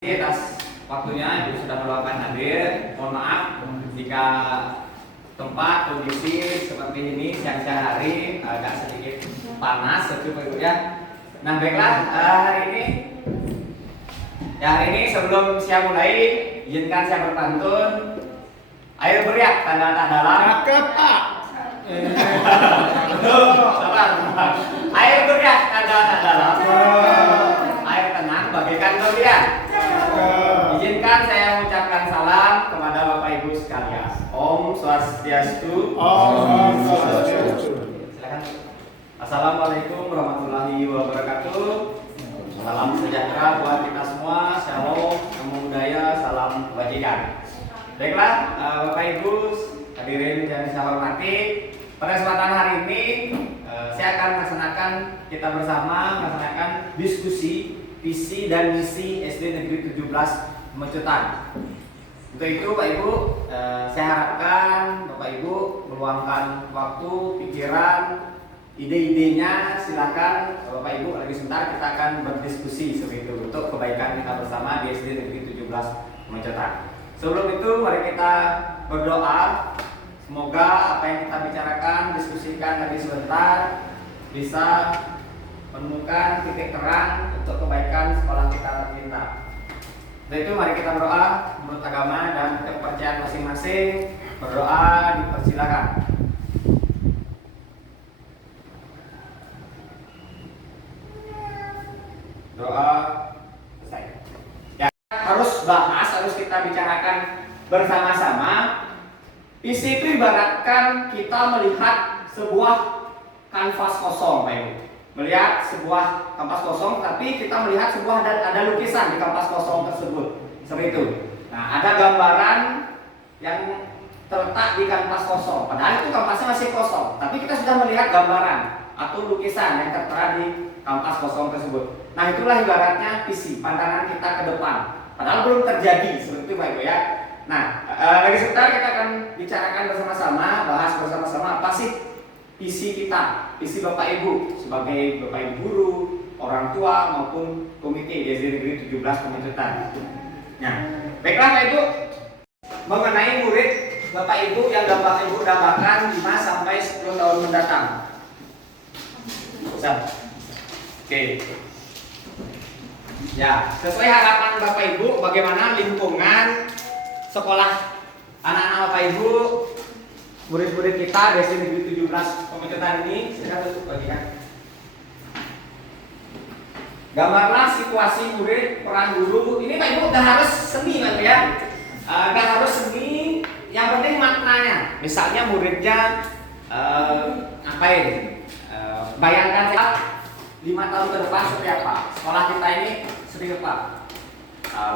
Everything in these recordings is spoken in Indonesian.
Atas waktunya Ibu sudah meluangkan hadir. Mohon maaf jika tempat kondisi seperti ini siang-siang hari agak sedikit panas, sejuk Ibu ya. Nah baiklah, hari ini sebelum saya mulai izinkan saya berpantun. Air beriak tanda tak dalam. Cakep Pak. Sabar. Air beriak tanda tak dalam. Air tenang bagaikan berlian. Izinkan saya mengucapkan salam kepada Bapak Ibu sekalian. Om Swastiastu. Om Swastiastu. Silakan. Assalamualaikum warahmatullahi wabarakatuh. Salam sejahtera buat kita semua. Shalom, namo buddhaya, salam kebajikan. Baiklah, Bapak Ibu hadirin yang saya hormati. Pada kesempatan hari ini saya akan kita bersama melaksanakan diskusi visi dan misi SD Negeri 17 Pemecutan. Untuk itu Pak Ibu, saya harapkan Bapak Ibu meluangkan waktu, pikiran, ide-idenya. Silakan Bapak Ibu, lagi sebentar kita akan berdiskusi seperti itu untuk kebaikan kita bersama di SD Negeri 17 Pemecutan. Sebelum itu mari kita berdoa. Semoga apa yang kita bicarakan, diskusikan lagi sebentar bisa menemukan titik terang untuk kebaikan sekolah kita tercinta. Untuk itu mari kita berdoa menurut agama dan kepercayaan masing-masing. Berdoa dipersilakan. Doa selesai. Ya, harus kita bicarakan bersama-sama. Visi itu ibaratkan kita melihat sebuah kanvas kosong, Pak Ibu. Melihat sebuah kanvas kosong, tapi kita melihat ada lukisan di kanvas kosong tersebut. Seperti itu. Nah, ada gambaran yang terletak di kanvas kosong. Padahal itu kanvasnya masih kosong, tapi kita sudah melihat gambaran atau lukisan yang tertera di kanvas kosong tersebut. Nah, itulah ibaratnya visi, pandangan kita ke depan. Padahal belum terjadi, seperti itu Pak Ibu ya. Nah, lagi sebentar kita akan bicarakan bersama-sama, bahas bersama-sama apa sih visi kita, visi Bapak Ibu sebagai Bapak Ibu guru, orang tua maupun komite di SD Negeri 17 Pemecutan. Nah, baiklah Pak Ibu, mengenai murid Bapak Ibu yang Bapak Ibu dambakan 5 sampai 10 tahun mendatang. Oke. Ya, sesuai harapan Bapak Ibu, bagaimana lingkungan sekolah anak-anak Bapak Ibu, murid-murid kita di SD Negeri 17 Pemecutan ini. Silakan tutup bagikan. Gambarlah situasi murid, peran guru. Ini Pak Ibu udah harus seni kan ya? Udah harus seni. Yang penting maknanya. Misalnya muridnya ngapain? Bayangkan 5 tahun ke depan seperti apa? Sekolah kita ini seperti apa?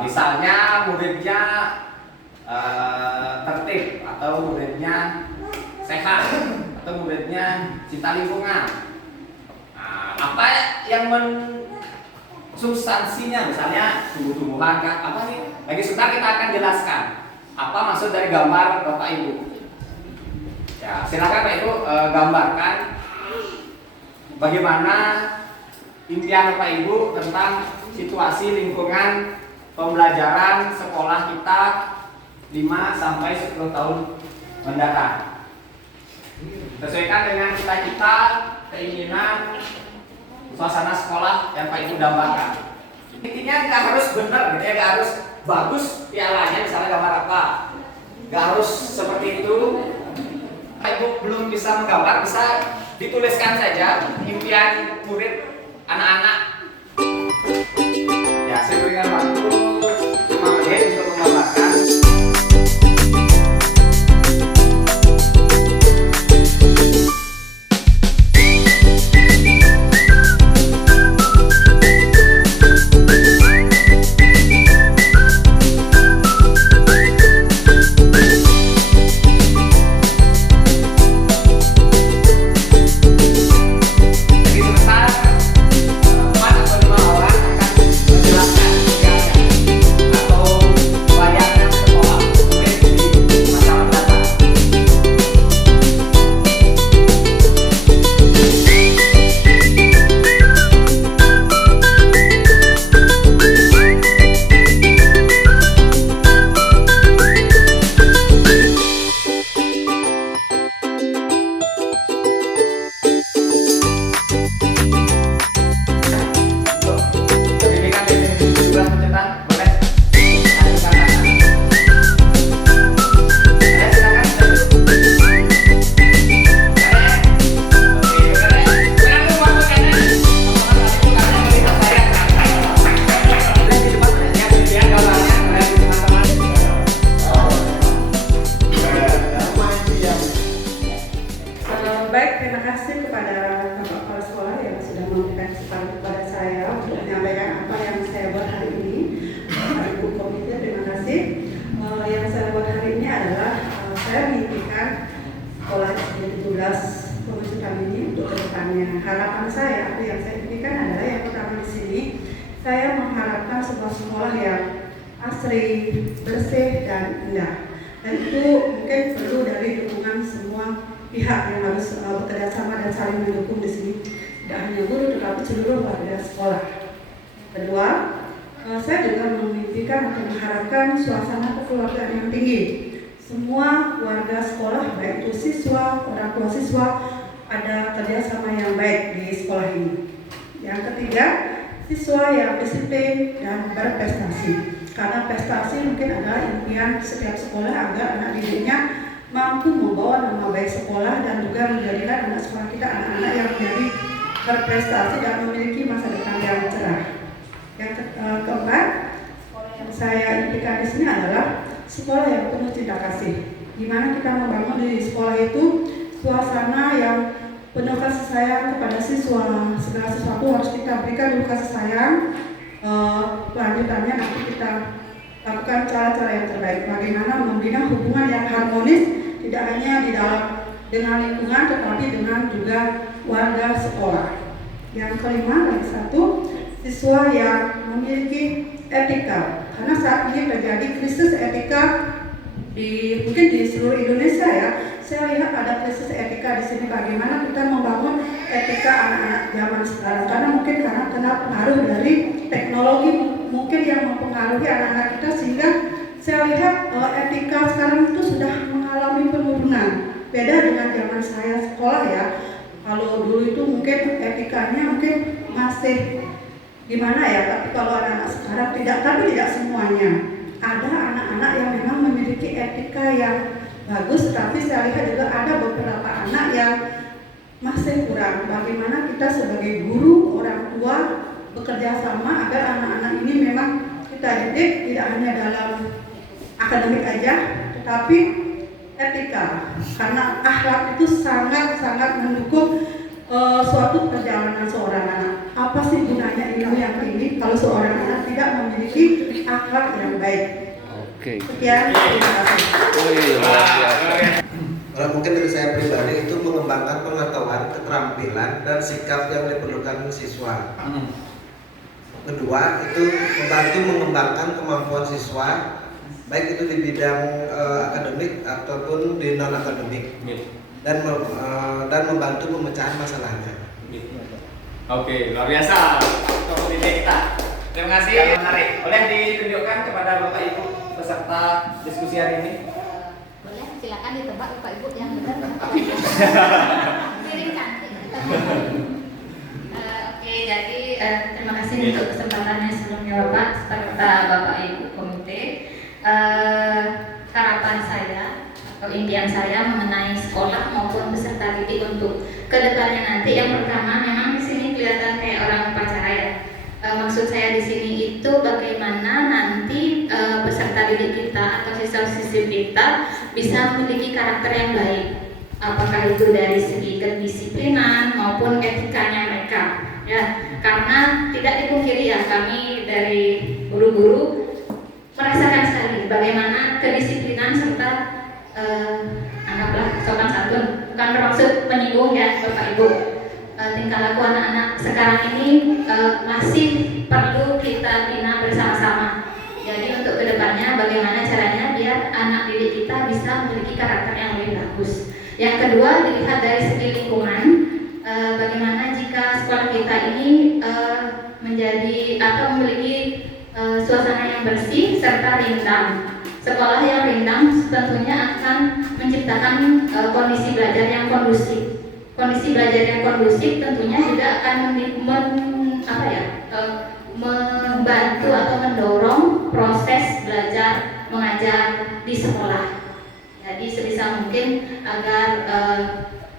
Misalnya muridnya tertib, atau muridnya sehat, atau muridnya cinta lingkungan. Apa yang substansinya, misalnya tumbuh-tumbuhan kan? Apa nih? Lagi sebentar kita akan jelaskan apa maksud dari gambar Bapak Ibu. Ya, silakan Pak Ibu gambarkan bagaimana impian Bapak Ibu tentang situasi lingkungan pembelajaran sekolah kita 5 sampai 10 tahun mendatang. Sesuaikan dengan cita-cita, keinginan, suasana sekolah yang Pak Ibu dambakan. Intinya nggak harus benar gitu ya, nggak harus bagus pialanya misalnya gambar apa. Nggak harus seperti itu. Pak Ibu belum bisa menggambar, bisa dituliskan saja impian murid anak-anak. Ya, saya berikan waktu 5 menit untuk menggambarkan. Lagi sebentar harapan saya atau yang saya pikirkan adalah yang pertama di sini, saya mengharapkan sebuah sekolah yang asri, bersih dan indah. Dan itu mungkin perlu dari dukungan semua pihak yang harus bekerja sama dan saling mendukung di sini. Tidak hanya guru tetapi seluruh warga sekolah. Kedua, saya juga memimpikan atau mengharapkan suasana kekeluargaan yang tinggi. Semua warga sekolah, baik itu siswa, orang tua siswa, ada kerjasama yang baik di sekolah ini. Yang ketiga, siswa yang disiplin dan berprestasi. Karena prestasi mungkin adalah impian setiap sekolah agar anak didiknya mampu membawa nama baik sekolah dan juga menjadikan anak sekolah kita anak-anak yang menjadi berprestasi dan memiliki masa depan yang cerah. Yang keempat, yang saya impikan di sini adalah sekolah yang penuh cinta kasih. Di mana kita membangun di sekolah itu suasana yang penuh kasih sayang kepada siswa. Segala sesuatu harus kita berikan dulu kasih sayang. Lanjutannya nanti kita lakukan cara-cara yang terbaik. Bagaimana membina hubungan yang harmonis, tidak hanya di dalam dengan lingkungan, tetapi dengan juga warga sekolah. Yang kelima, lagi satu, siswa yang memiliki etika. Karena saat ini terjadi krisis etika mungkin di seluruh Indonesia ya. Saya lihat ada krisis etika di sini. Bagaimana kita membangun etika anak-anak zaman sekarang? Karena mungkin kena pengaruh dari teknologi mungkin yang mempengaruhi anak-anak kita, sehingga saya lihat etika sekarang itu sudah mengalami penurunan. Beda dengan zaman saya sekolah ya. Kalau dulu itu mungkin etikanya mungkin masih gimana ya, tapi kalau anak-anak sekarang tidak semuanya. Ada anak-anak yang memang memiliki etika yang bagus, tapi saya lihat juga ada beberapa anak yang masih kurang. Bagaimana kita sebagai guru, orang tua bekerja sama agar anak-anak ini memang kita didik tidak hanya dalam akademik aja, tetapi etika. Karena akhlak itu sangat mendukung suatu perjalanan seorang anak. Apa sih gunanya ilmu yang tinggi kalau seorang anak tidak memiliki akhlak yang baik? Oke. Sekian, terima kasih. Kalau mungkin dari saya pribadi itu mengembangkan pengetahuan, keterampilan dan sikap yang diperlukan siswa. Kedua itu membantu mengembangkan kemampuan siswa, baik itu di bidang akademik ataupun di non akademik, dan membantu pemecahan masalahnya. Oke, luar biasa untuk ide kita. Terima kasih yang menarik. Boleh ditunjukkan kepada Bapak Ibu peserta diskusi hari ini? Boleh, silakan ditebak Bapak Ibu yang benar. Piring cantik. Oke, jadi terima kasih untuk kesempatannya sebelumnya Bapak serta Bapak Ibu komite. Harapan saya atau impian saya mengenai sekolah maupun peserta didik untuk kedepannya nanti, yang pertama memang di sini kelihatan kayak orang upacara ya. Maksud saya di sini itu bagaimana nanti peserta didik kita atau siswa-siswi kita bisa memiliki karakter yang baik, apakah itu dari segi kedisiplinan maupun etikanya mereka ya. Karena tidak dipungkiri ya, kami dari guru-guru merasakan sekali bagaimana kedisiplinan serta anggaplah sopan santun, bukan bermaksud menyinggung ya Bapak Ibu. Tingkah laku anak-anak sekarang ini masih perlu kita bina bersama-sama. Jadi untuk kedepannya bagaimana caranya biar anak didik kita bisa memiliki karakter yang lebih bagus. Yang kedua, dilihat dari segi lingkungan, bagaimana jika sekolah kita ini menjadi atau memiliki suasana yang bersih serta rindang. Sekolah yang rindang tentunya akan menciptakan kondisi belajar yang kondusif. Kondisi belajar yang kondusif tentunya juga akan membantu atau mendorong proses belajar mengajar di sekolah. Jadi sebisa mungkin agar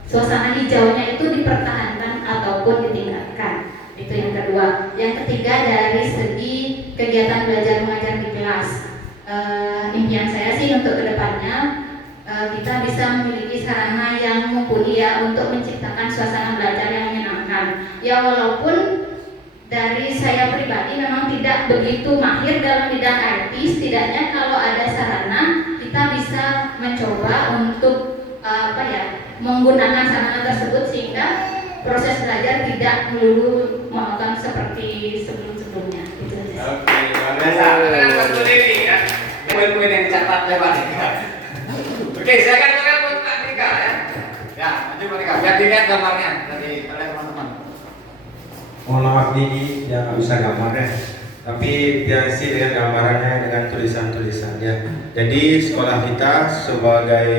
suasana hijaunya itu dipertahankan ataupun ditingkatkan. Itu yang kedua. Yang ketiga, dari segi kegiatan belajar mengajar di kelas. Impian saya sih untuk kedepannya kita bisa memiliki sarana yang mumpuni ya untuk menciptakan suasana belajar yang menyenangkan. Ya walaupun dari saya pribadi memang tidak begitu mahir dalam bidang IT, setidaknya kalau ada sarana kita bisa mencoba untuk menggunakan sarana tersebut sehingga proses belajar tidak melulu monoton seperti sebelum-sebelumnya. Itu saja. Oke, luar biasa. Dengan Pak Dewi ya. Poin-poin yang dicatat oleh Pak Dika. Oke, saya akan mulai buat Pak Dika ya. Ya, maju Pak Dika. Biar dilihat gambarnya dari oleh teman-teman. Mohon maaf nih yang nggak bisa gambar ya, tapi diisi dengan gambarannya dengan tulisan-tulisannya. Jadi sekolah kita sebagai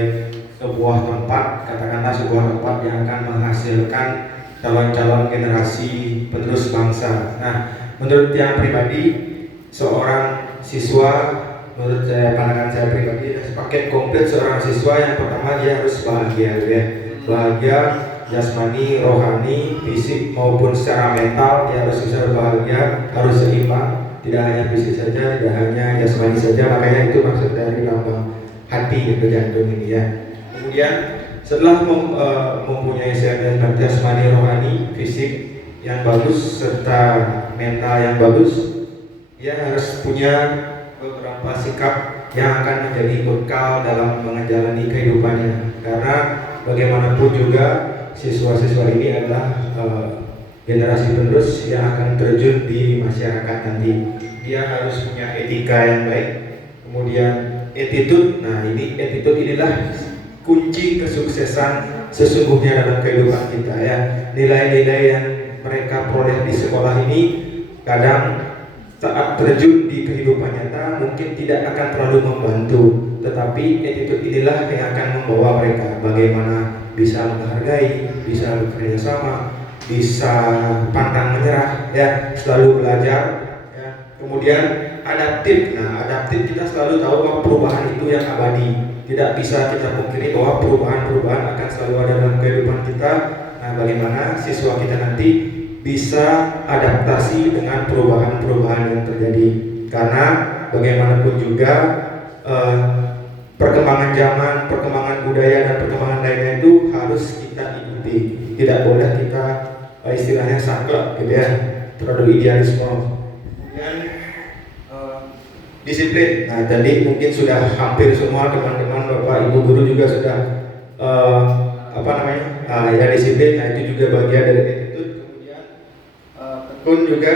sebuah tempat, katakanlah sebuah tempat yang akan menghasilkan calon-calon generasi penerus bangsa. Nah, menurut yang pribadi, seorang siswa, menurut saya, pandangan saya pribadi, paket komplit seorang siswa yang pertama dia harus bahagia, ya. Bahagia jasmani, rohani, fisik maupun secara mental, dia harus bisa berbahagia, harus seimbang, tidak hanya fisik saja, tidak hanya jasmani saja. Makanya itu maksud dari lambang hati atau jantung ini ya. Kemudian setelah mempunyai jasmani, rohani, fisik yang bagus serta mental yang bagus, dia harus punya beberapa sikap yang akan menjadi bekal dalam menjalani kehidupannya. Karena bagaimanapun juga siswa-siswa ini adalah generasi penerus yang akan terjun di masyarakat nanti. Dia harus punya etika yang baik, kemudian attitude. Nah, ini attitude inilah kunci kesuksesan sesungguhnya dalam kehidupan kita ya. Nilai-nilai yang mereka peroleh di sekolah ini kadang saat terjun di kehidupan nyata mungkin tidak akan terlalu membantu, tetapi attitude inilah yang akan membawa mereka bagaimana bisa menghargai, bisa bekerja sama, bisa pantang menyerah ya, selalu belajar ya. Kemudian adaptif. Nah, adaptif kita selalu tahu bahwa perubahan itu yang abadi. Tidak bisa kita pungkiri bahwa perubahan-perubahan akan selalu ada dalam kehidupan kita. Nah, bagaimana siswa kita nanti bisa adaptasi dengan perubahan-perubahan yang terjadi. Karena bagaimanapun juga perkembangan zaman, perkembangan budaya dan perkembangan lainnya itu harus kita ikuti. Tidak boleh kita istilahnya saklek gitu ya, terlalu idealisme. Kemudian disiplin. Nah, tadi mungkin sudah hampir semua teman-teman Bapak Ibu guru juga sudah ya disiplin. Nah, itu juga bagian dari attitude. Kemudian tekun juga,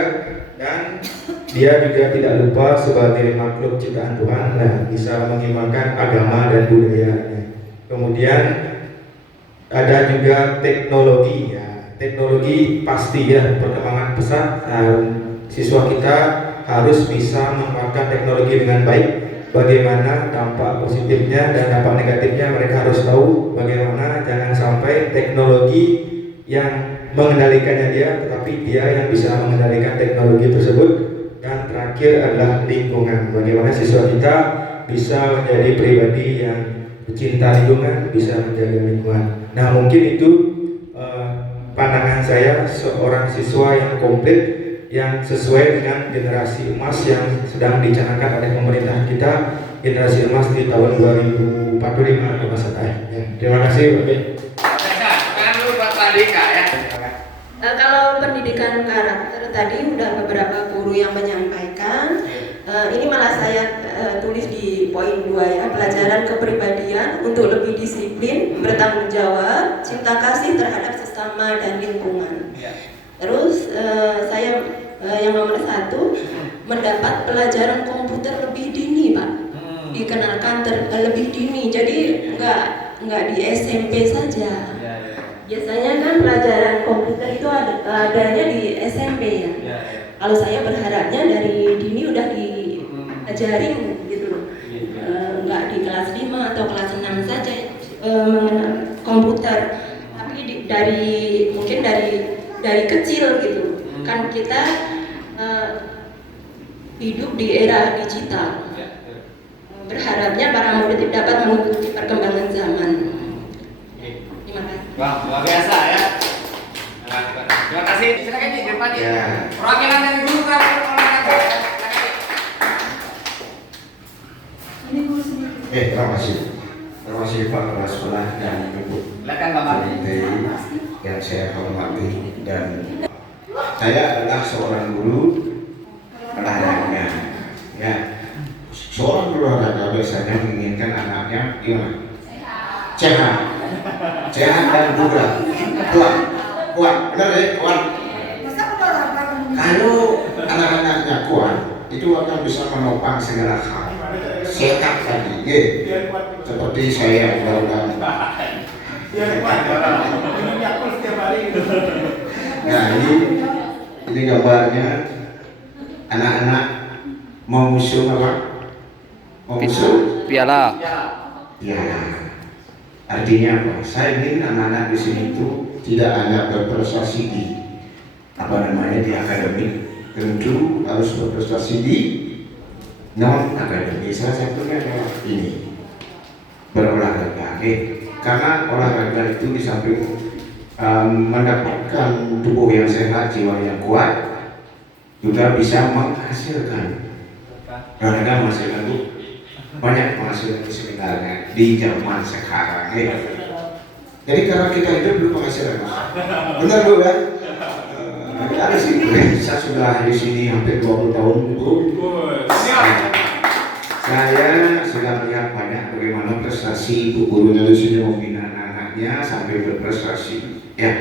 dan dia juga tidak lupa sebagai makhluk ciptaan Tuhan, nah, bisa mengimbangkan agama dan budayanya. Kemudian ada juga teknologi ya. Teknologi pasti ya perkembangan pesat. Nah, siswa kita harus bisa memanfaatkan teknologi dengan baik. Bagaimana dampak positifnya dan dampak negatifnya mereka harus tahu. Bagaimana jangan sampai teknologi yang mengendalikannya dia, tetapi dia yang bisa mengendalikan teknologi tersebut. Dan terakhir adalah lingkungan. Bagaimana siswa kita bisa menjadi pribadi yang pecinta lingkungan, bisa menjaga lingkungan. Nah, mungkin itu pandangan saya seorang siswa yang komplit, yang sesuai dengan generasi emas yang sedang dicanangkan oleh pemerintah kita, generasi emas di tahun 2045 kalau saya. Ya, terima kasih. Jangan lupa Pak Dika ya. Kalau pendidikan karakter tadi udah beberapa guru yang menyampaikan. Ini malah saya tulis di poin 2 ya, pelajaran kepribadian untuk lebih disiplin, bertanggung jawab, cinta kasih terhadap sesama dan lingkungan. Terus saya yang nomor 1 mendapat pelajaran komputer lebih dini, Pak. Dikenalkan lebih dini, jadi nggak di SMP saja. Biasanya kan pelajaran komputer itu adanya di SMP ya. Kalau saya berharapnya dari dini udah diajarin gitu loh. Nggak di kelas 5 atau kelas 6 saja mengenal komputer, tapi mungkin dari kecil gitu. Kan kita hidup di era digital. Berharapnya para murid dapat mengikuti perkembangan zaman. Terima kasih. Wah, luar biasa ya. Terima kasih. Silakan di depan ya. Perwakilan dari guru olahraga. Terima kasih. Terima kasih Pak Kepala Sekolah dan Ibu Silakan Pak Mati. yang saya hormati, dan saya adalah seorang guru olahraga. Ya, seorang guru olahraga biasanya menginginkan anaknya gimana? Sehat dan bugar, kuat, kuat, benar ya kuat. Masa olahraga kamu? Kalau anak-anaknya kuat, itu akan bisa menopang segala hal. Sehat tadi, ya. Seperti saya udah. Nah ini gambarnya anak-anak mau musuh apa? Mau musuh Piala. ya. Artinya apa? Saya ingin anak-anak di sini itu tidak hanya berprestasi di di akademik, tentu harus berprestasi di non akademik. Salah satunya adalah ini berolahraga. Karena olahraga itu di samping mendapatkan tubuh yang sehat, jiwa yang kuat, juga bisa menghasilkan. Olahraga menghasilkan itu banyak menghasilkan sebenarnya di zaman sekarang. Jadi karena kita hidup belum menghasilkan, benar Bu ya? Ada sih, saya sudah di sini hampir 20 tahun Bu. Saya sudah melihat banyak bagaimana prestasi ibu gurunya di sini membina anak-anaknya sampai berprestasi, ya,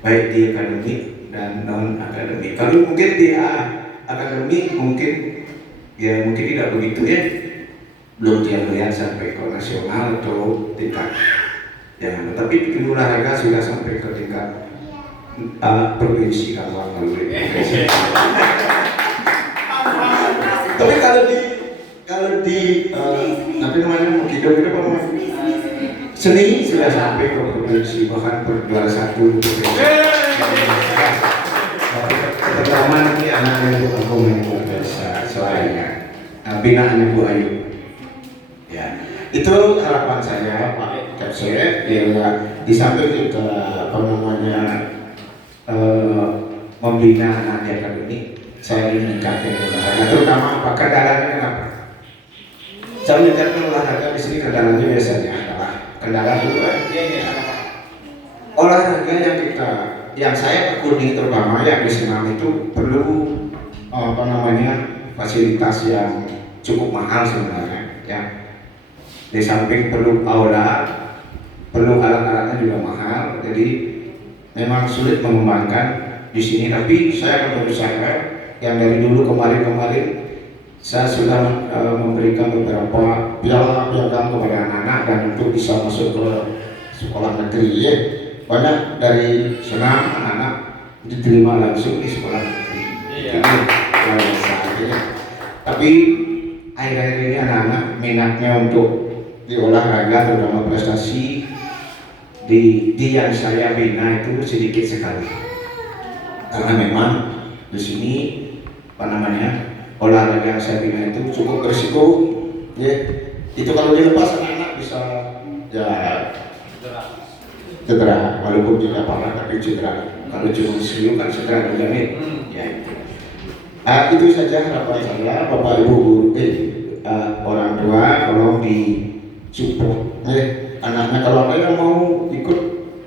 baik di akademik dan non akademik. Kalau mungkin di akademik mungkin tidak begitu ya, belum dia melihat sampai ke nasional atau tingkat, ya. Tetapi di olahraga sudah sampai ke tingkat provinsi kalau melalui. Tapi kalau di apa namanya Mukido itu apa namanya? Seni sudah sampai ke provinsi, bahkan berjuara satu provinsi. Pertama nanti anaknya itu aku luar biasa soalnya binaan Bu Ayu. Ya, itu harapan saya Pak Kapse, ya, di samping kita apa namanya membina anak di akademik, saya ingin meningkatkan olahraga, terutama apa kendalanya kenapa? Saya meningkatkan olahraga di sini kendalanya biasanya adalah kendala dulu olahraga yang saya tekuni, terutama yang di senam itu perlu apa namanya fasilitas yang cukup mahal sebenarnya, ya. Di samping perlu aula, perlu alat-alatnya juga mahal, jadi memang sulit mengembangkan di sini. Tapi saya akan berusaha yang dari dulu kemarin saya sudah memberikan beberapa piagam kepada anak-anak dan untuk bisa masuk ke sekolah negeri, ya. Banyak dari senam anak-anak diterima langsung di sekolah negeri. Tapi akhir-akhir ini anak-anak minatnya untuk di olahraga terutama prestasi di yang saya bina itu sedikit sekali, karena memang di sini apa namanya olahraga yang saya bina itu cukup berisiko, ya. Itu kalau dilepas anak-anak bisa ya cedera, walaupun tidak parah tapi cedera. Kalau cuma serius kan cedera dijamin, ya. Itu saja harapan saya, Bapak Ibu guru, orang tua, tolong di support, anak-anak. Kalau ada yang mau ikut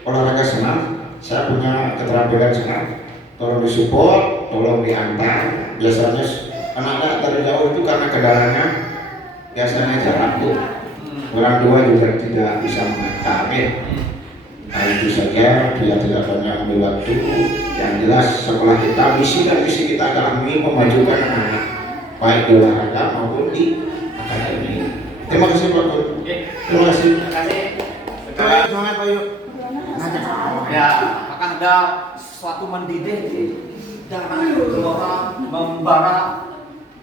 olahraga senam, saya punya keterampilan senam, tolong disupport, tolong diantar. Biasanya anak-anak dari jauh itu karena kendalanya biasanya jarak tuh, orang tua juga tidak bisa mengantar, ya. Nah, itu saja, biar tidak banyak ambil waktu. Yang jelas sekolah kita, misi dan visi kita adalah memajukan anak-anak baik di olahraga maupun di akademik. Terima kasih Pak Guru. Terima kasih. Semangat Pak Yu. Ya, apakah ada sesuatu mendidik jangan gelora membara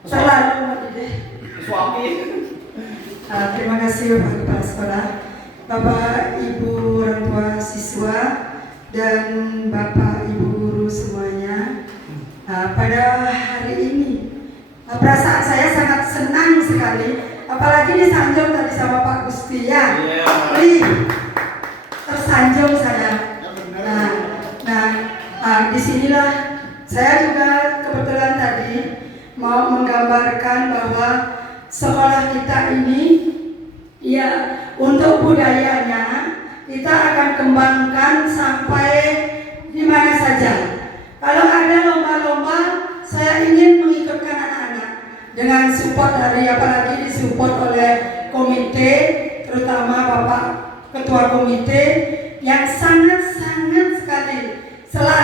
Selalu mendidik. suami. Terima kasih Bapak Kepala Sekolah, Bapak Ibu orang tua siswa, dan Bapak Ibu guru semuanya. Pada hari ini perasaan saya sangat senang sekali, apalagi disanjung tadi sama Pak Gusti, ya. Tersanjung saya. Disinilah saya juga kebetulan tadi mau menggambarkan bahwa sekolah kita ini, ya, untuk budayanya kita akan kembangkan sampai di mana saja. Kalau ada lomba-lomba, saya ingin mengikutkan anak-anak dengan support dari, apalagi disupport oleh komite, terutama Bapak Ketua Komite yang sangat-sangat sekali selalu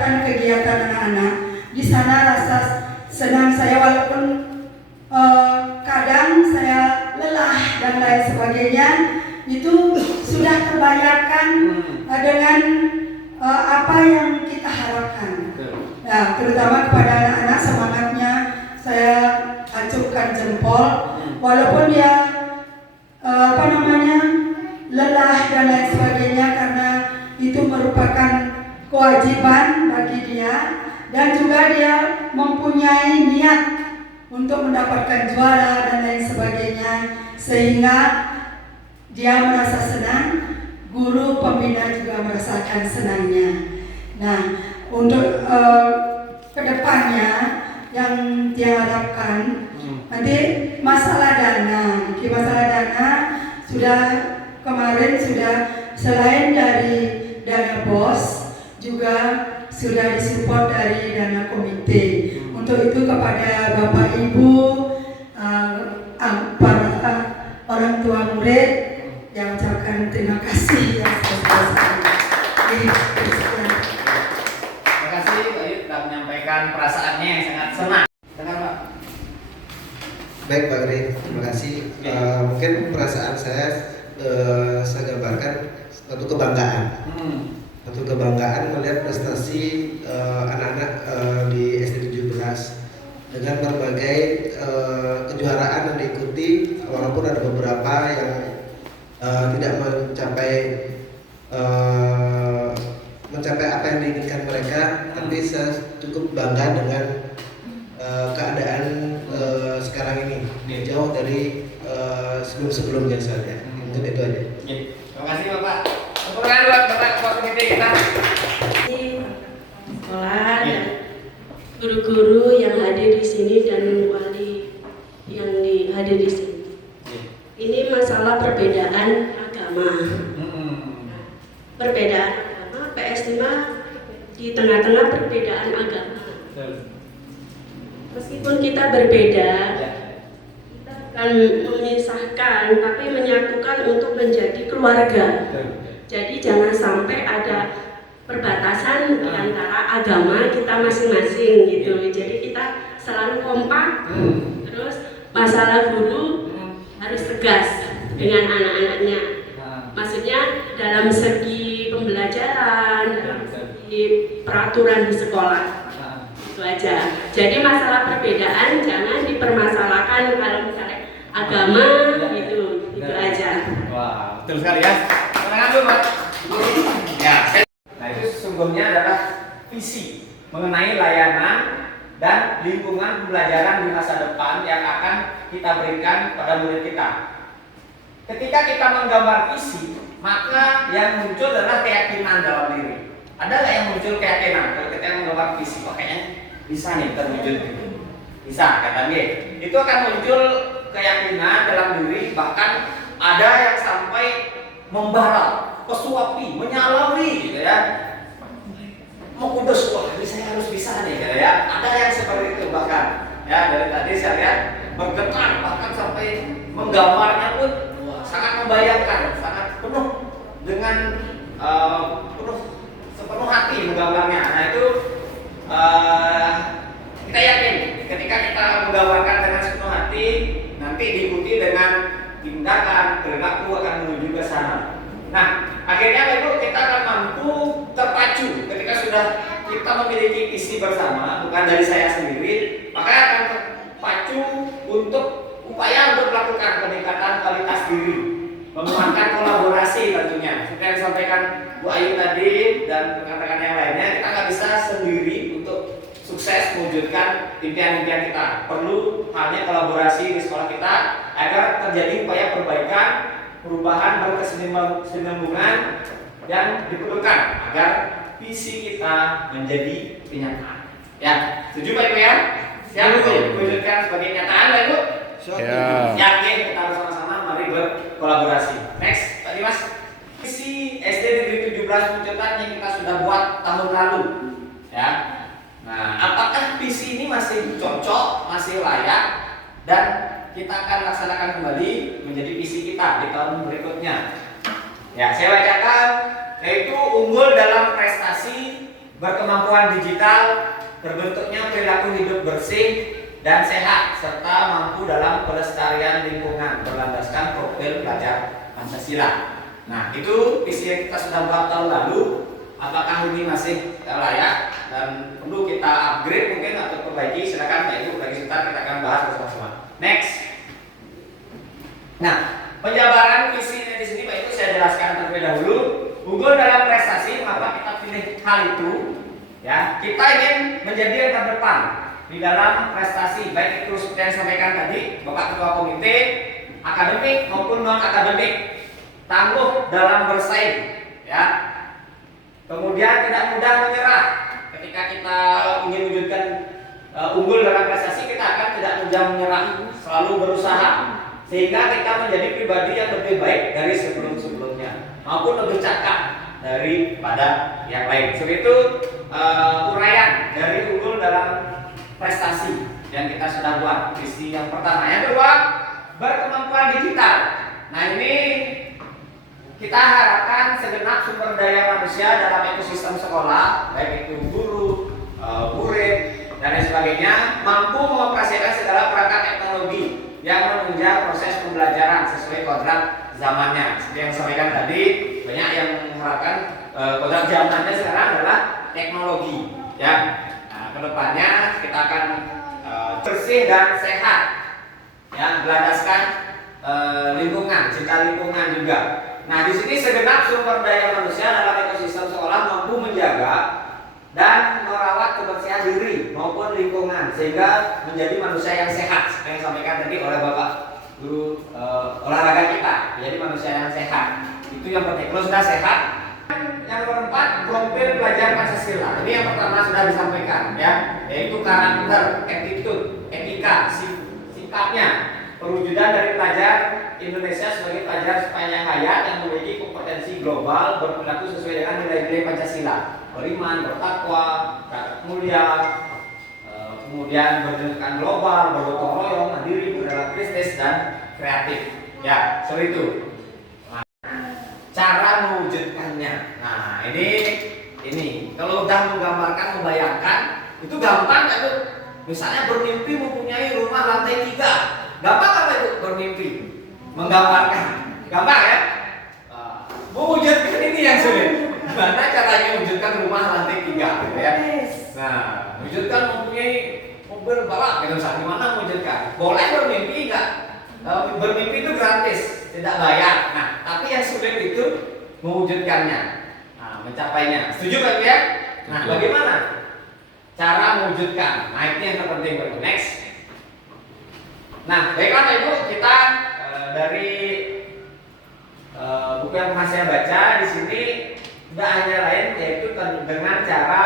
kegiatan anak-anak. Di sana rasa senang saya, walaupun kadang saya lelah dan lain sebagainya, itu sudah terbayarkan dengan apa yang kita harapkan. Nah, terutama kepada anak-anak, semangatnya saya acungkan jempol, walaupun dia lelah dan lain sebagainya, karena itu merupakan kewajiban bagi dia, dan juga dia mempunyai niat untuk mendapatkan juara dan lain sebagainya, sehingga dia merasa senang, guru pembina juga merasakan senangnya. Nah, untuk kedepannya yang diharapkan nanti masalah dana, sudah kemarin sudah selain dari dana BOS juga sudah disupport dari dana komite. Untuk itu kepada Bapak Ibu, para orang tua murid, yang ucapkan terima kasih yang sebesar-besarnya. Terima kasih Pak Yud telah menyampaikan perasaannya yang sangat senang. Dengar Pak. Baik Pak Geri, terima kasih. Mungkin perasaan saya gambarkan satu kebanggaan. Satu kebanggaan melihat prestasi anak-anak di SD 17 dengan berbagai kejuaraan yang diikuti, walaupun ada beberapa yang tidak mencapai apa yang diinginkan mereka, tapi saya cukup bangga dengan keadaan sekarang ini, jauh dari sebelum-sebelumnya saja. Mungkin itu aja. Terima kasih Bapak. Tepuk tangan buat Bapak Ketua Komite kita. Sekolah dan guru-guru yang hadir di sini dan wali yang hadir di sini. Ini masalah perbedaan agama. Perbedaan agama, PS5 di tengah-tengah perbedaan agama. Meskipun kita berbeda, kita akan memisahkan, tapi menyatukan untuk menjadi keluarga. Jadi jangan sampai ada perbatasan di antara agama kita masing-masing gitu. Jadi kita selalu kompak. Terus masalah guru harus tegas dengan anak-anaknya. Maksudnya dalam segi pembelajaran, dalam segi peraturan di sekolah. Itu aja. Jadi masalah perbedaan jangan dipermasalahkan kalau misalnya agama gitu. Itu aja. Wah, betul sekali ya. Tangan dulu Pak. Ya, nah itu sesungguhnya adalah visi mengenai layanan dan lingkungan pembelajaran di masa depan yang akan kita berikan pada murid kita. Ketika kita menggambar visi, maka yang muncul adalah keyakinan dalam diri. Ada nggak yang muncul keyakinan kalau kita menggambar visi? Oh, kayaknya bisa nih terwujud gitu. Bisa, katanya. Itu akan muncul keyakinan dalam diri, bahkan ada yang sampai membara, pesuapi, menyalawi gitu ya. Mengkudus, wah ini saya harus bisa nih gitu ya. Ada yang seperti itu bahkan ya, dari tadi saya lihat bergetar, bahkan sampai menggambarnya pun sangat membayangkan, sangat penuh dengan sepenuh hati menggambarnya. Nah itu kita yakin ketika kita menggambarkan dengan sepenuh hati, nanti diikuti dengan tindakan, perilaku akan menuju ke sana. Nah, akhirnya Bapak Ibu kita akan mampu terpacu ketika sudah kita memiliki visi bersama, bukan dari saya sendiri, maka akan terpacu untuk upaya untuk melakukan peningkatan kualitas diri, memuatkan kolaborasi tentunya. Seperti yang disampaikan Bu Ayu tadi dan rekan-rekan yang lainnya, kita nggak bisa sendiri untuk sukses mewujudkan impian-impian kita. Perlu halnya kolaborasi di sekolah kita agar terjadi upaya perbaikan, perubahan berkesinambungan dan diperlukan agar visi kita menjadi kenyataan. Ya, setuju Pak Ibu ya? Siap untuk diwujudkan sebagai kenyataan Pak Ibu? Yakin kita harus sama-sama mari berkolaborasi. Next, Pak Dimas. Visi SD Negeri 17 Pucetan yang kita sudah buat tahun lalu. Ya. Nah, apakah visi ini masih cocok, masih layak, dan kita akan laksanakan kembali menjadi visi kita di tahun berikutnya. Ya, saya bacakan, yaitu unggul dalam prestasi berkemampuan digital, terbentuknya perilaku hidup bersih dan sehat, serta mampu dalam pelestarian lingkungan berlandaskan profil pelajar Pancasila. Nah, itu visi yang kita sudah buat tahun lalu. Apakah ini masih layak dan perlu kita upgrade mungkin atau perbaiki? Silakan Pak Ibu, bagi sebentar kita akan bahas bersama-sama. Next. Nah, penjabaran visinya di sini Pak Ibu saya jelaskan terlebih dahulu. Unggul dalam prestasi, maka kita pilih hal itu. Ya, kita ingin menjadi yang terdepan di dalam prestasi, baik itu seperti yang disampaikan tadi Bapak Ketua Komite, akademik maupun non akademik, tangguh dalam bersaing, ya. Kemudian tidak mudah menyerah. Ketika kita ingin wujudkan unggul dalam prestasi, kita akan tidak mudah menyerah, selalu berusaha, sehingga kita menjadi pribadi yang lebih baik dari sebelum-sebelumnya, maupun lebih cakap daripada yang lain. Seperti itu uraian dari unggul dalam prestasi yang kita sudah buat, visi yang pertama. Yang kedua, berkemampuan digital. Nah, ini kita harapkan segenap sumber daya manusia dalam ekosistem sekolah, baik itu guru, murid, dan lain sebagainya, mampu mengoperasikan segala perangkat teknologi yang menunjang proses pembelajaran sesuai kodrat zamannya. Seperti yang disampaikan tadi, banyak yang mengharapkan kodrat zamannya sekarang adalah teknologi. Ya, nah, kedepannya kita akan bersih dan sehat, ya, berlandaskan lingkungan, cinta lingkungan juga. Nah, di sini segenap sumber daya manusia dalam ekosistem sekolah mampu menjaga dan merawat kebersihan diri maupun lingkungan sehingga menjadi manusia yang sehat. Seperti yang disampaikan tadi oleh Bapak Guru olahraga kita, menjadi manusia yang sehat. Itu yang penting. Kalau sudah sehat, yang keempat, profil pelajar Pancasila. Ini yang pertama sudah disampaikan, ya, yaitu karakter, attitude, etika, sikapnya, perwujudan dari pelajar Indonesia sebagai pelajar sepanjang hayat yang memiliki kompetensi global, berperilaku sesuai dengan nilai-nilai Pancasila, beriman, bertakwa, berakhlak mulia, kemudian berpendidikan global, bergotong royong, mandiri, berdalam kritis dan kreatif. Ya, seperti itu. Nah, cara mewujudkannya. Nah, ini kalau udah menggambarkan, membayangkan, itu gampang kan tuh. Misalnya bermimpi mempunyai rumah lantai 3. Gampang apa itu bermimpi? Menggambarkan. Gampang ya? Mewujudkan ini yang sulit. Gimana caranya mewujudkan rumah lantai 3 gitu ya? Nah, mewujudkan mempunyai mobil balap gitu, misalnya gimana mewujudkan? Boleh bermimpi enggak? Bermimpi itu gratis, tidak bayar. Nah, tapi yang sulit itu mewujudkannya. Nah, mencapainya. Setuju Pak ya? Nah, bagaimana cara mewujudkan? Nah, ini yang terpenting Pak. Next. Nah, baiklah Pak Ibu, kita dari buku yang pernah saya baca di sini tidak hanya lain, yaitu dengan cara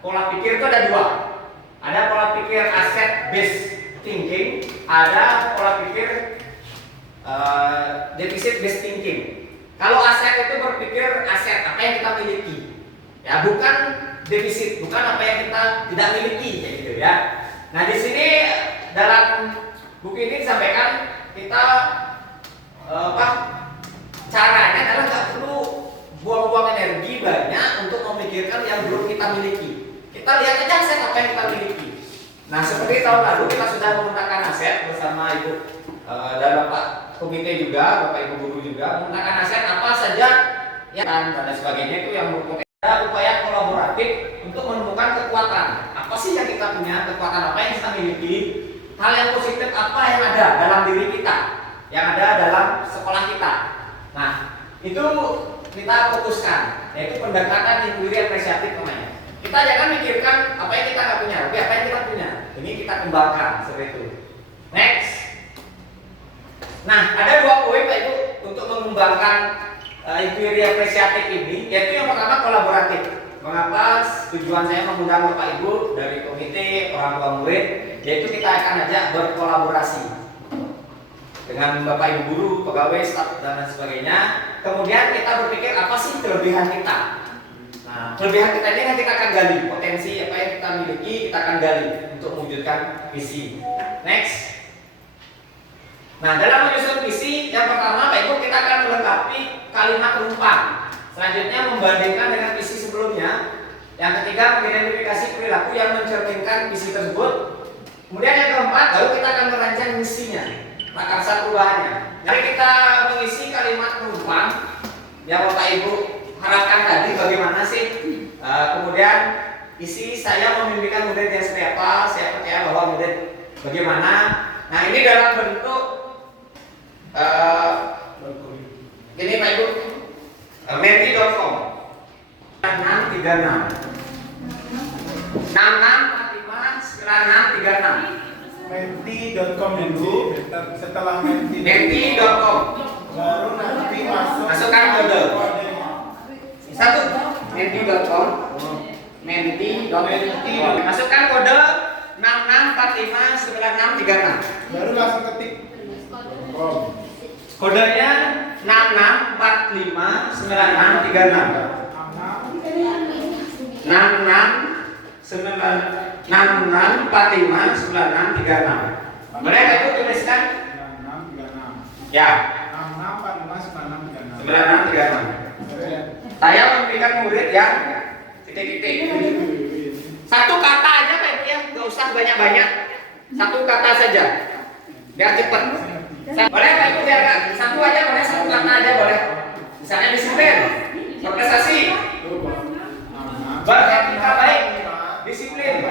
pola pikir itu ada 2. Ada pola pikir asset based thinking, ada pola pikir deficit based thinking. Kalau aset itu berpikir aset apa yang kita miliki, ya, bukan defisit, bukan apa yang kita tidak miliki, kayak gitu ya. Nah, di sini dalam buku ini disampaikan kita caranya adalah nggak perlu buang-buang energi banyak untuk memikirkan yang belum kita miliki. Kita lihat aja aset apa yang kita miliki. Nah, seperti tahun lalu kita sudah memetakan aset bersama Ibu dan Bapak Komite juga, Bapak Ibu Guru juga, memetakan aset apa saja yang dan sebagainya, itu yang merupakan ada upaya kolaboratif untuk menemukan kekuatan. Apa sih yang kita punya, kekuatan apa yang kita miliki, hal yang positif apa yang ada dalam diri kita, yang ada dalam sekolah kita. Nah, itu kita fokuskan, yaitu pendekatan inquiry apresiatif namanya. Kita jangan mikirkan apa yang kita nggak punya, tapi apa yang kita punya. Ini kita kembangkan seperti itu. Next. Nah, ada 2 poin Pak Ibu untuk mengembangkan inquiry apresiatif ini, yaitu yang pertama kolaboratif. Mengapa tujuan saya mengundang Bapak Ibu dari komite orang tua murid, yaitu kita akan ajak berkolaborasi dengan Bapak Ibu guru, pegawai, staf dan sebagainya. Kemudian kita berpikir apa sih kelebihan kita. Nah, kelebihan kita ini kan kita akan gali, potensi apa yang kita miliki kita akan gali untuk mewujudkan visi. Next. Nah, dalam menyusun visi yang pertama Pak Ibu kita akan melengkapi kalimat rumpang. Selanjutnya membandingkan dengan visi sebelumnya Yang ketiga, mengidentifikasi perilaku yang mencerminkan visi tersebut. Kemudian yang keempat, baru kita akan merancang misinya, makarsa perubahannya. Jadi kita mengisi kalimat penumpang yang Bapak Ibu harapkan tadi bagaimana sih. Kemudian isi saya memimpikan murid yang seperti apa, saya percaya bahwa murid bagaimana. Nah ini dalam bentuk ini Pak Ibu, menti.com 6636 66459636 menti.com dulu, setelah menti.com baru nanti masukkan kode kodenya. satu menti.com menti.com masukkan kode 66459636 Baru langsung ketik kodenya 66459636 66459636 boleh itu tuliskan 6636 ya 66459636 saya memberikan murid yang titik-titik satu kata aja Pak Ibu ya, nggak usah banyak-banyak, satu kata saja biar cepat. Boleh Pak Ibu biar satu aja boleh, satu kata aja boleh. Misalnya disiplin, berprestasi, beretika baik, disiplin,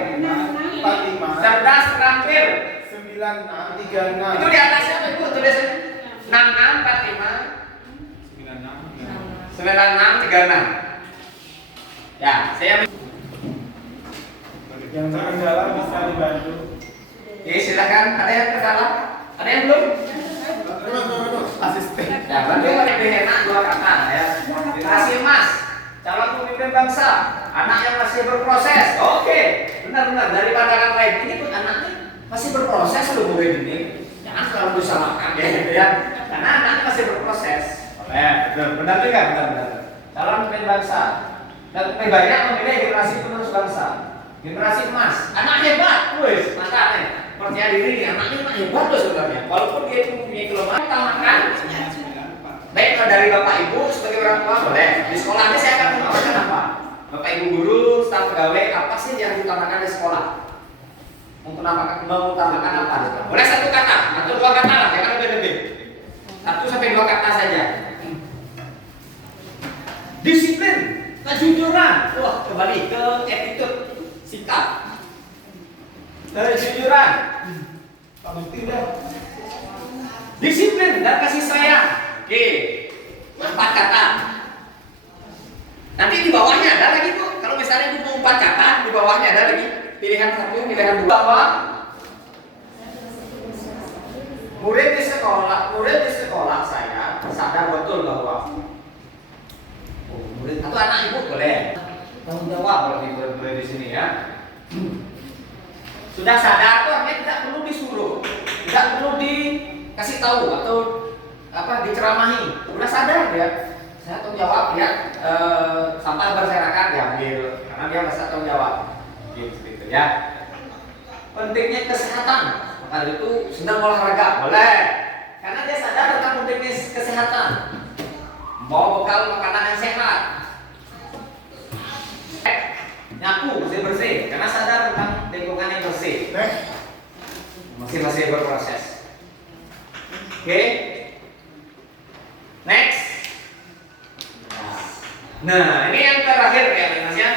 cerdas, terampil. 9636 Itu di atasnya Pak Ibu tulisnya 6645 9636. Ya, saya yang terkendala bisa dibantu. Oke, silakan. Ada yang tersalah? Ada yang belum? Asisten. Ya, bantu lebih enak dua kata ya. Generasi emas, calon pemimpin bangsa, anak yang masih berproses. Oke, benar-benar dari pandangan lain ini pun anaknya masih berproses loh murid ini. Jangan selalu disalahkan ya, gitu ya. Karena anaknya masih berproses. Benar juga, benar-benar. Calon pemimpin bangsa dan lebih banyak memilih generasi penerus bangsa. Generasi emas, anak hebat, wes, makanya percaya diri nih, anaknya hebat loh sebenarnya. Walaupun dia mempunyai kelemahan, utamakan. Baik dari Bapak Ibu sebagai orang tua boleh. Di sekolah ini saya akan mengutamakan apa? Bapak Ibu guru, staf pegawai, apa sih yang diutamakan di sekolah? Mengutamakan apa? Boleh satu kata atau dua kata lah, jangan lebih-lebih. 1 sampai 2 kata saja. Disiplin, kejujuran. Wah, kembali ke attitude. Sikap, kejujuran, disiplin dan kasih sayang. Oke, 4 kata. Nanti di bawahnya ada lagi Bu. Kalau misalnya Ibu mau 4 kata, di bawahnya ada lagi pilihan 1, pilihan 2. Bahwa murid di sekolah saya sadar betul bahwa murid atau anak Ibu boleh tanggung jawab kalau murid di sini ya. Sudah sadar tuh artinya tidak perlu disuruh, tidak perlu dikasih tahu atau apa diceramahi. Sudah sadar ya, saya tanggung jawab ya, sampah berserakan diambil karena dia merasa tanggung jawab. Gitu ya. Pentingnya kesehatan, maka itu sedang olahraga boleh, karena dia sadar tentang pentingnya kesehatan. Bawa bekal makanan yang sehat. Nyapu bersih karena sadar tentang lingkungan yang bersih. Masih berproses. Oke. Next. Nah, ini yang terakhir ya Mas ya.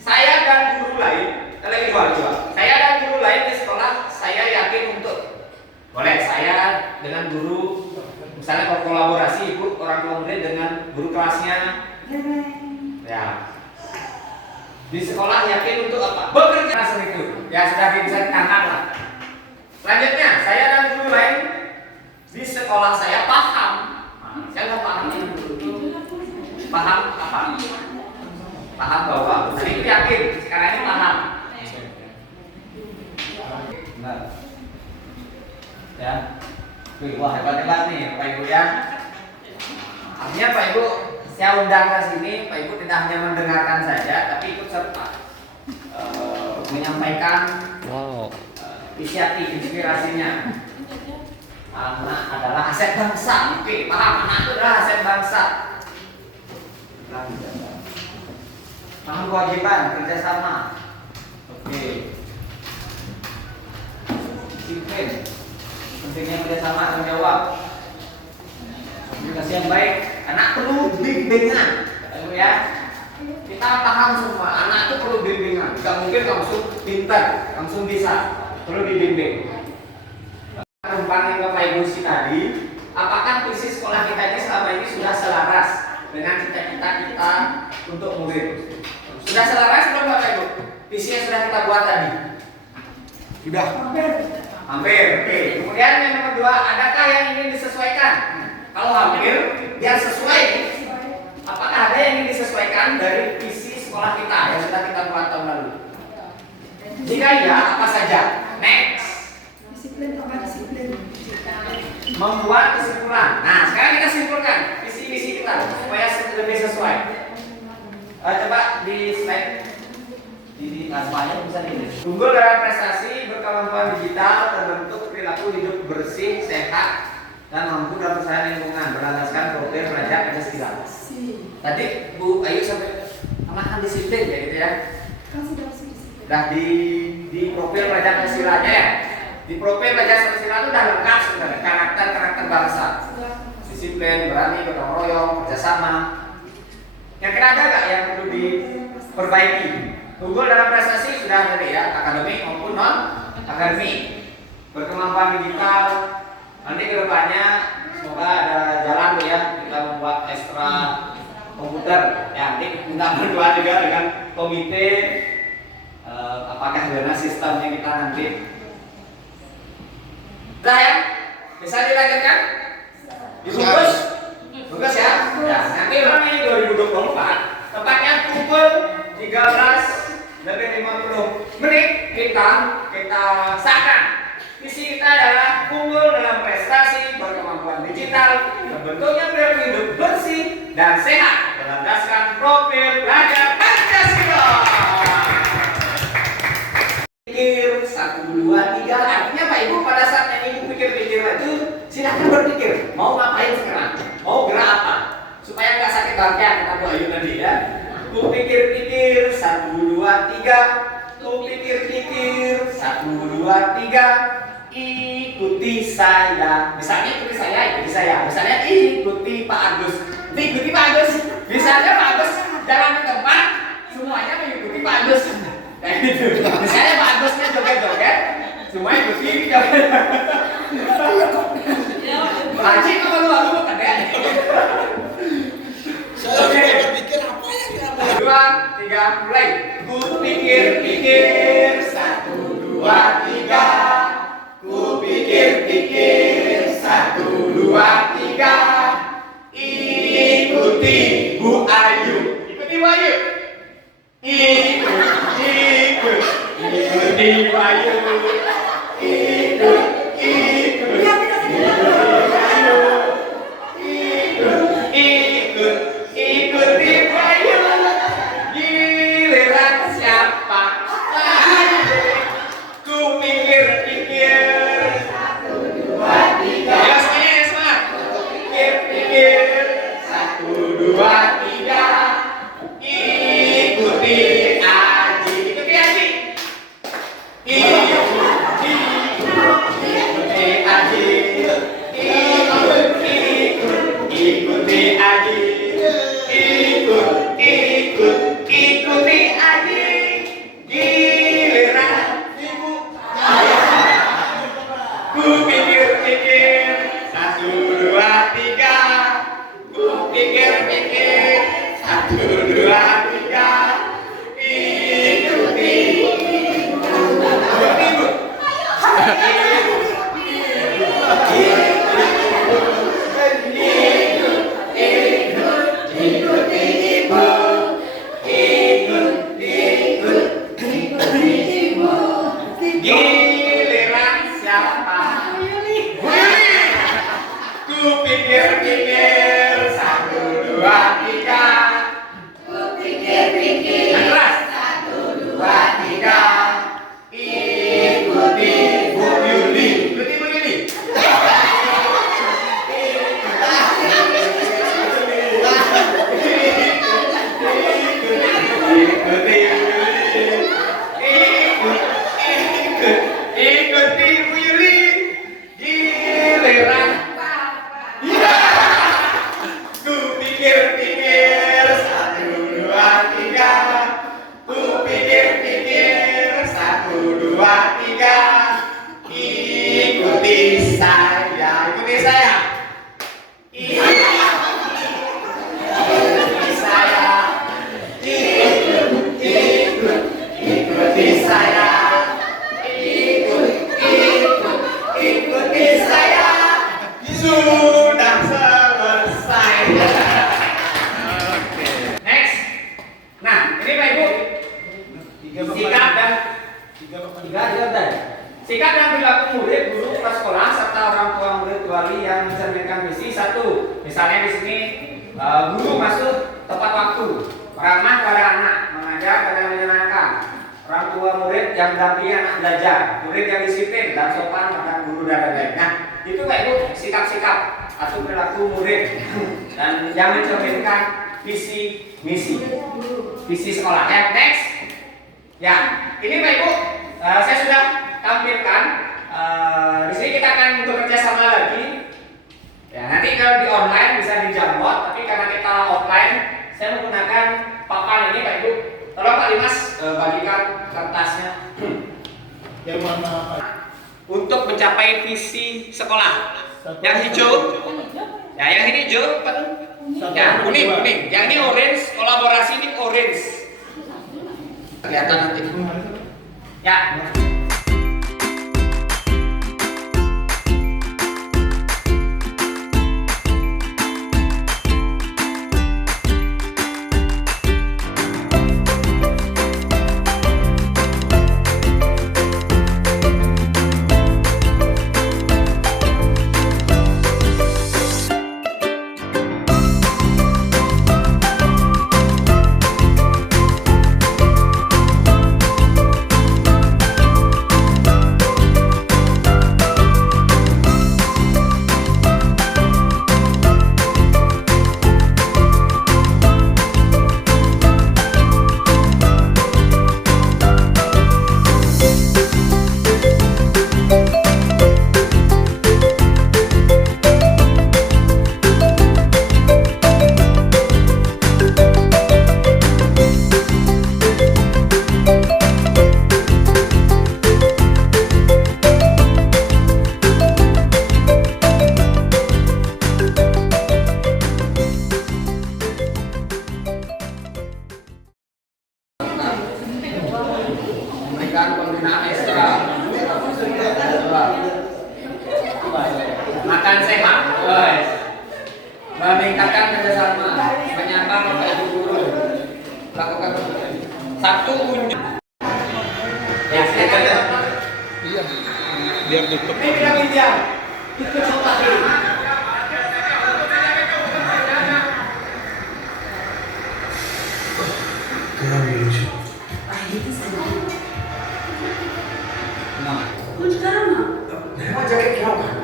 Saya dan guru lain, kita lagi dua. Saya dan guru lain di sekolah, saya yakin untuk boleh saya dengan guru misalnya berkolaborasi Ibu orang tua murid dengan guru kelasnya. Ya. Di sekolah yakin untuk apa? Bekerja keras itu. Ya sudah bisa ditangkap lah. Selanjutnya, saya dan guru lain di sekolah saya paham. Nah, saya nggak paham ini. Paham apa? Paham bahwa saya itu yakin sekarang ini paham. Benar. Ya. Wah hebat-hebat nih Pak Ibu ya. Artinya Pak Ibu, saya undang ke sini, Pak Ibu tidak hanya mendengarkan saja, tapi ikut serta menyampaikan inspirasinya. Anak adalah aset bangsa, oke, paham? Anak itu adalah aset bangsa. Paham kewajiban kerjasama. Oke. Disiplin. Pentingnya kerjasama tanggung jawab. Komunikasi yang baik. Anak perlu bimbingan. Ya. Kita paham semua. Anak itu perlu bimbingan. Gak mungkin langsung pintar, langsung bisa. Perlu dibimbing. Kembangin Bapak Ibu sih tadi. Apakah visi sekolah kita ini selama ini sudah selaras dengan cita-cita kita untuk murid? Sudah selaras belum Bapak Ibu? Visi yang sudah kita buat tadi? Sudah? Hampir. Oke. Kemudian yang nomor 2, adakah yang ingin disesuaikan? Kalau hampir, biar sesuai. Apakah ada yang ingin disesuaikan dari visi sekolah kita yang sudah kita buat tahun lalu? Jika iya, apa saja? Next. Disiplin apa disiplin? Membuat kesimpulan. Nah, sekarang kita simpulkan visi-visi kita supaya lebih sesuai. Coba di slide di naskahnya bisa di unggul dalam prestasi, berkemampuan digital, terbentuk perilaku hidup bersih, sehat, dan mampu dalam persaingan lingkungan berlandaskan profil Raja Pancasila. Tadi Bu Ayu sampai tambahan disiplin ya gitu ya. Dah di profil Raja Pancasila ya. Di profil Raja Pancasila itu udah lengkap sebenarnya karakter bangsa. Disiplin, berani, gotong royong, kerjasama. Yang kira ada nggak yang perlu diperbaiki? Unggul dalam prestasi sudah ada ya, akademik maupun non akademik. Berkemampuan digital. Nanti kedepannya semoga ada jalan tuh ya kita membuat ekstra komputer. Ya, nanti minta bantuan juga dengan komite. Apakah dengan sistemnya kita nanti? Sudah ya? Bisa dilanjutkan? Dibungkus? Bungkus ya? Ya, nanti malam ini 2024 tepatnya pukul 13:50 kita sahkan. Visi kita adalah unggul dalam prestasi, berkemampuan digital, terbentuknya perilaku hidup bersih dan sehat berlandaskan profil Raja Pancasila. Pikir 1, 2, 3. Artinya Pak Ibu pada saat yang Ibu pikir-pikir itu silahkan berpikir mau ngapain sekarang, mau gerak apa supaya nggak sakit bangkai kata Bu Ayu tadi ya. Ku pikir-pikir 1, 2, 3. Ku pikir-pikir 1, 2, 3. Ikuti saya. Misalnya ikuti saya. Misalnya ikuti Pak Agus. Ikuti Pak Agus. Misalnya Pak Agus jalan ke tempat, semuanya mengikuti Pak Agus. Kayak gitu. Misalnya Pak Agusnya joget-joget, semua ikuti joget. Haji itu malu-malu bukan ya? Oke. Pikir apa yang kita 2, 3, mulai. Ku pikir-pikir 1, 2, 3. Ku pikir-pikir 1, 2, 3. Ikuti Bu Ayu. Ikuti Bu Ayu. Ikuti Bu Ayu. Ikut Bu Ayu. sudah selesai. Oke. Next. Nah, ini Pak Ibu. Sikap dan sikap dan perilaku murid, guru, kepala sekolah serta orang tua murid wali yang mencerminkan visi. Satu, misalnya di sini guru masuk tepat waktu, ramah pada anak, mengajar dengan menyenangkan, orang tua murid yang mendampingi anak belajar, murid yang disiplin dan sopan pada guru dan lain-lain. Nah, itu Pak Ibu sikap-sikap atau perilaku murid dan yang mencerminkan visi misi visi sekolah. Next. Ya, ini Pak Ibu, saya sudah tampilkan. Di sini kita akan bekerja sama lagi. Ya, nanti kalau di online bisa di Jamboard, tapi karena kita offline, saya menggunakan papan ini Pak Ibu. Tolong Pak Dimas bagikan kertasnya. Yang mana? Untuk mencapai visi sekolah. Yang hijau, ya yang ini hijau, ya kuning. Yang ini orange, kolaborasi ini orange. Kelihatan nanti. Ya. Pembinaan ekstra, makan sehat, meningkatkan kerjasama, menyapa Bapak Ibu guru, lakukan satu unjuk. Ya, iya, biar tutup. Ini kita pinjam, itu sobat ini. Mau jaket kau kan?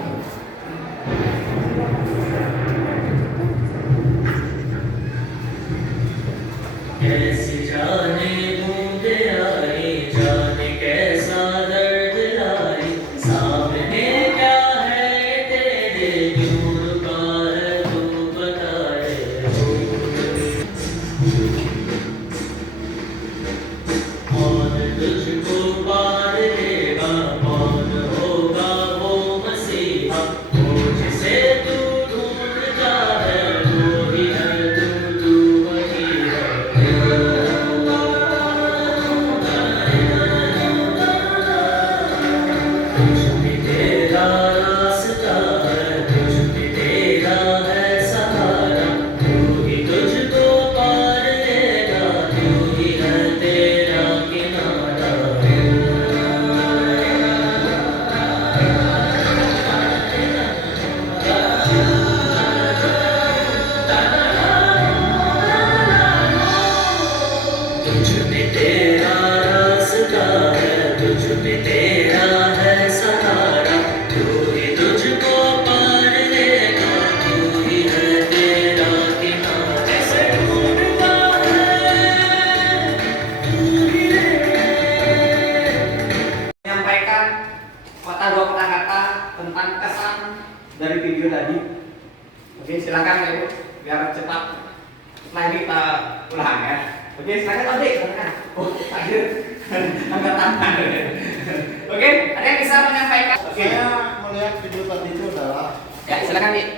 कैसी जाने बूंद आई जाने कैसा दर्द लाई सामने क्या है तेरे क्यों रुका है तू बता दे कौन तुझको पार देगा कौन होगा वो मसीहा वो जिसे तू ढूंढता है वो ही है तू वही है तुझ में तेरा रास्ता है तुझ में तेरा है सहारा तू ही तुझको पार देगा तू ही है तेरा किनारा तुझ में तेरा रास्ता है तुझ में तेरा है सहारा तू ही तुझको पार देगा तू ही है तेरा किनारा ऐसे ढूंढता है तू ही है Menyampaikan dua kata-kata tentang kesan dari video tadi. Oke, silakan Pak Ibu, biar cepat. Setelah ini kita ulang ya. Oke, silakan Adik, silakan. Oh, hadir. Angkat tangan. Oke, ada yang bisa menyampaikan? Oke. Saya melihat video tadi itu adalah Ya, silakan Dik.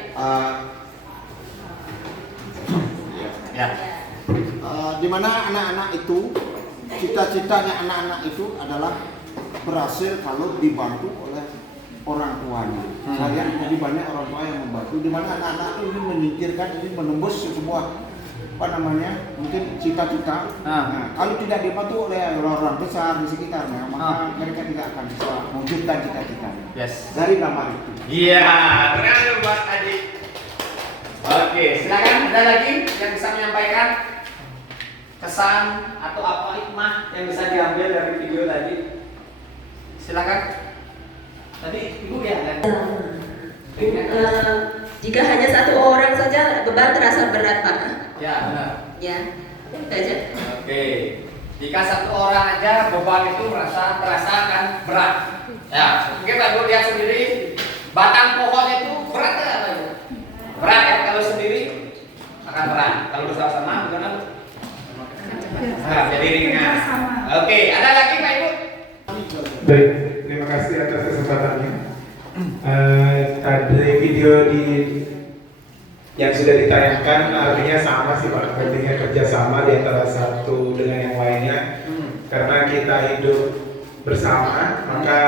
Ya. di mana anak-anak itu cita-citanya anak-anak itu adalah berhasil kalau dibantu oleh orang tuanya. Saya jadi banyak orang tua yang membantu, di mana anak-anak itu ingin menyingkirkan, ingin menembus sebuah mungkin cita-cita. Nah, kalau tidak dibantu oleh orang-orang besar di sekitarnya, maka mereka tidak akan bisa mewujudkan cita-cita. Yes. Dari gambar itu. Iya, benar buat adik. Oke, silakan. Ada lagi yang bisa menyampaikan kesan atau apa hikmah yang bisa diambil dari video tadi? Silakan. Tadi ibu ya kan? Jika hanya satu orang saja beban terasa berat, Pak. Ya, benar. Ya, itu aja. Oke. Jika satu orang aja beban itu terasa akan berat. Ya, mungkin Pak Ibu lihat sendiri batang pohon itu berat ya, Pak Ibu? Berat ya, kalau sendiri akan berat. Kalau bersama-sama bukan apa? Nah, jadi ringan. Oke, ada lagi Pak Ibu? Baik, terima kasih atas kesempatannya. Tadi video yang sudah ditayangkan artinya sama sih Pak, pentingnya kerjasama di antara satu dengan yang lainnya. Karena kita hidup bersama, maka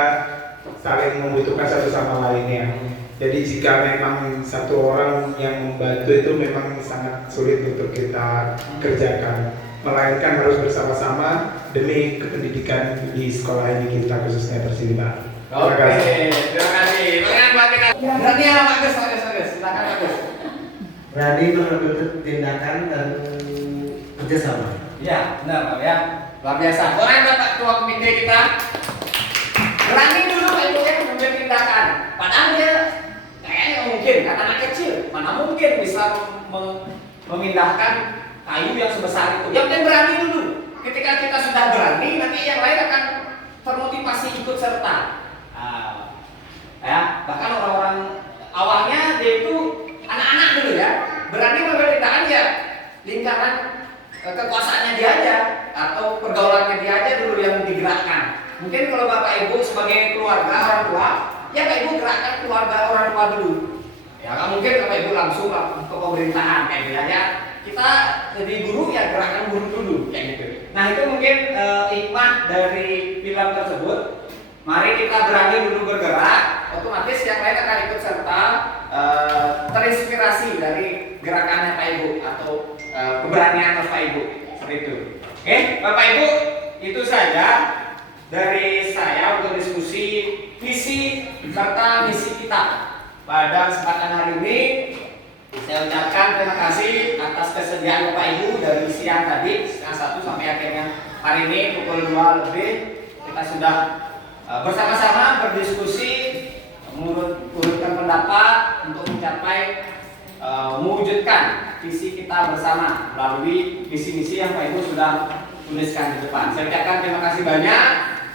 saling membutuhkan satu sama lainnya. Jadi jika memang satu orang yang membantu itu memang sangat sulit untuk kita kerjakan, melainkan harus bersama-sama demi kependidikan di sekolah ini kita khususnya Persilita. Terima kasih. Terima kasih. Bagaimana buat kita? Berani ya Pak Gus, silakan Pak Gus. Berani mengambil tindakan dan kerjasama. Ya, benar Pak ya. Luar biasa. Orang Bapak Ketua Komite kita berani dulu Pak Ibu ya mengambil tindakan. Padahal dia kayaknya mungkin karena anak kecil, mana mungkin bisa memindahkan kayu yang sebesar itu. Yang penting berani dulu. Ketika kita sudah berani, nanti yang lain akan termotivasi ikut serta. Ya, bahkan orang-orang awalnya dia itu anak-anak dulu ya, berani mengambil tindakan ya lingkaran kekuasaannya dia aja atau pergaulannya dia aja dulu yang digerakkan. Mungkin kalau Bapak Ibu sebagai keluarga orang tua, ya Bapak Ibu gerakkan keluarga orang tua dulu. Ya nggak mungkin Bapak Ibu langsung ke pemerintahan kayak gitu ya. Kita jadi guru ya gerakkan guru dulu kayak gitu. Nah itu mungkin hikmah dari film tersebut. Mari kita berani dulu bergerak, otomatis yang lain akan ikut serta terinspirasi dari gerakannya Pak Ibu atau keberanian Bapak Ibu seperti itu. Oke, Bapak Ibu, itu saja dari saya untuk diskusi visi serta misi kita pada kesempatan hari ini. Saya ucapkan terima kasih atas kesediaan Bapak Ibu dari siang tadi setengah 1 sampai akhirnya hari ini pukul 2 lebih kita sudah bersama-sama berdiskusi mengurutkan pendapat untuk mencapai mewujudkan visi kita bersama melalui misi-misi yang Pak Ibu sudah tuliskan di depan. Saya ucapkan terima kasih banyak.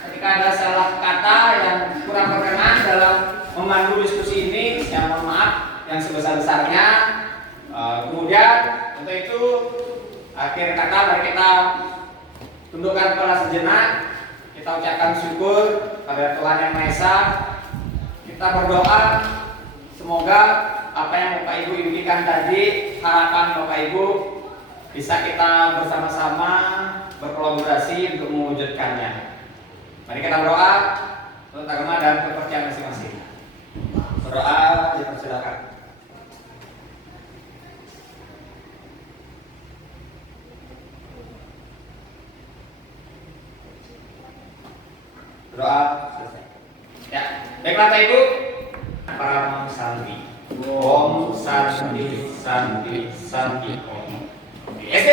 Ketika ada salah kata yang kurang berkenan dalam memandu diskusi ini, saya mohon maaf yang sebesar-besarnya. Kemudian untuk itu akhir kata mari kita tundukkan kepala sejenak, kita ucapkan syukur pada Tuhan Yang Maha Esa. Kita berdoa semoga apa yang Bapak Ibu impikan tadi, harapan Bapak Ibu bisa kita bersama-sama berkolaborasi untuk mewujudkannya. Mari kita berdoa untuk agama dan kepercayaan masing-masing. Berdoa, dipersilakan. Doa selesai. Ya, baiklah Bapak Ibu. Param Santi. Om Santi Santi Santi Om. SD